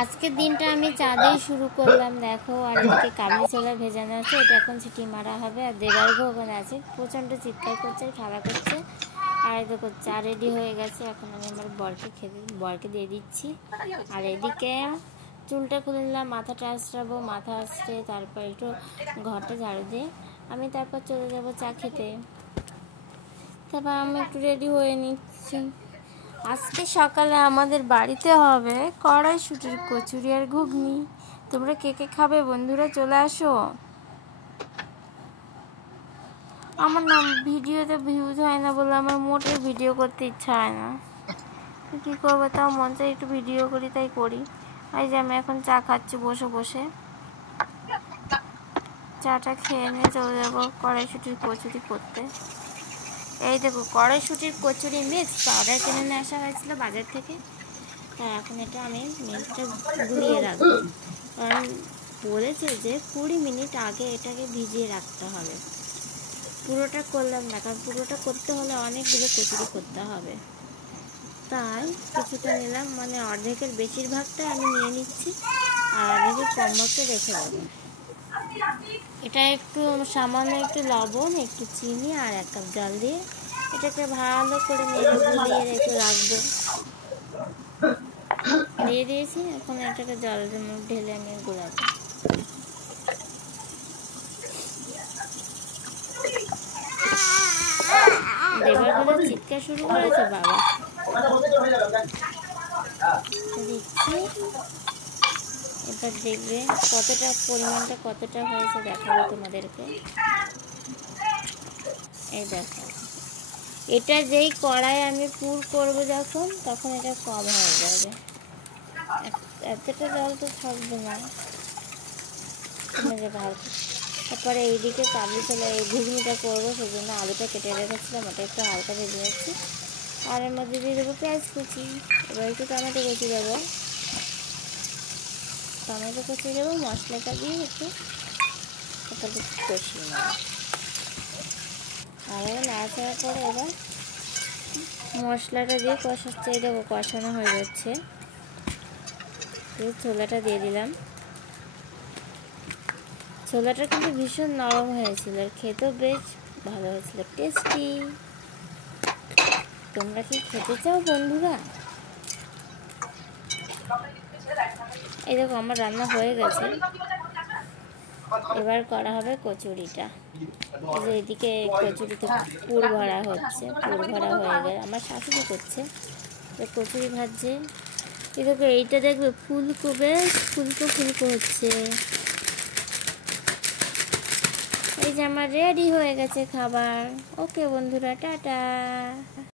আজকের দিনটা আমি চা দিয়ে শুরু করলাম দেখো। আর এদিকে কাবলি ছোলা ভেজানো আছে, এটা এখন সিটি মারা হবে। আর দেবার্ঘ ওখানে আছে, প্রচণ্ড চিৎকার করছে, খেলা করছে। আর দেখো চা রেডি হয়ে গেছে, এখন আমি আমার বরকে দিয়ে দিচ্ছি। আর এদিকে চুলটা খুলে নিলাম, মাথাটা আঁচড়াবো, মাথা আঁচড়ে তারপর একটু ঘরটা ঝাড়ু দিয়ে আমি তারপর চলে যাব চা খেতে। তারপর আমি একটু রেডি হয়ে নিচ্ছি। আজকে সকালে আমাদের বাড়িতে হবে কড়াইশুঁটির কচুরি আর ঘুগনি। তোমরা কে কে খাবে বন্ধুরা, চলে আসো। আমার নাম ভিডিওতে ভিউজ হয় না বলে আমার মোটেও ভিডিও করতে ইচ্ছা হয় না। কী করবো, তাও মন চাই একটু ভিডিও করি, তাই করি। এই যে আমি এখন চা খাচ্ছি বসে বসে। চাটা খেয়ে নিয়ে চলে যাবো কড়াইশুঁটির কচুরি করতে। এই দেখো কড়াইশুঁটির কচুরি মিক্স পাউডার কিনে নিয়ে আসা হয়েছিল বাজার থেকে। তা এখন এটা আমি মিক্সটা গুলিয়ে রাখবো, কারণ বলেছে যে 20 মিনিট আগে এটাকে ভিজিয়ে রাখতে হবে। পুরোটা করলাম না, কারণ পুরোটা করতে হলে অনেকগুলো কচুরি করতে হবে, তাই কিছুটা নিলাম, মানে অর্ধেকের বেশিরভাগটা আমি নিয়ে নিচ্ছি আর অর্ধেকের কম ভাগটা রেখে দেবো। এটা একটু সামান্য একটু লবণ, একটু চিনি আর 1 কাপ জল দিয়ে এটাকে ভালো করে নেড়ে গুলিয়ে রেখে রাখবো। দিয়ে দিয়েছি, এখন এটাকে জলের মধ্যে ঢেলে আমি গুলাবো। দেবারগুলো চিৎকার শুরু করেছে বাবা। দিচ্ছি, এবার দেখবে কতটা পরিমাণটা কতটা হয়েছে দেখাবো তোমাদেরকে। এই দেখো, এটা যেই কড়াই আমি পুর করবো যখন, তখন এটা কম হয়ে যাবে, এতটা জল তো থাকবে না, কমে যাবে হালকা। তারপরে এইদিকে কাবলি ছোলা এই ঘুগনিটা করবো, সেই জন্য আলুটা কেটে রেখেছিলাম, ওটা একটু হালকা ভেজে নিচ্ছি। আর এর মধ্যে দিয়ে দেবো পেঁয়াজ কুচি, এবার একটু টমেটো কুচি দেবো, মশলাটা দিয়ে একটু কষিয়ে নেবো। আর নাড়াচাড়া করে এবার মশলাটা দিয়ে কষাচ্ছে। দেখো কষানো হয়ে যাচ্ছে, ছোলাটা দিয়ে দিলাম। ছোলাটা কিন্তু ভীষণ নরম হয়েছিল আর খেতেও বেশ ভালো হয়েছিল, টেস্টি। তোমরা কি খেতে চাও বন্ধুরা? এই দেখো আমার রান্না হয়ে গেছে, এবার করা হবে কচুরিটা। এই যে এদিকে কচুরিতে পুর ভরা হচ্ছে, পুর ভরা হয়ে গেলে আমার শাশুড়ি করছে, কচুরি ভাজছে। এই দেখো এইটা দেখবে ফুলকো, বেশ ফুলকো ফুলকো হচ্ছে। এই যে আমার রেডি হয়ে গেছে খাবার। ওকে বন্ধুরা, টাটা।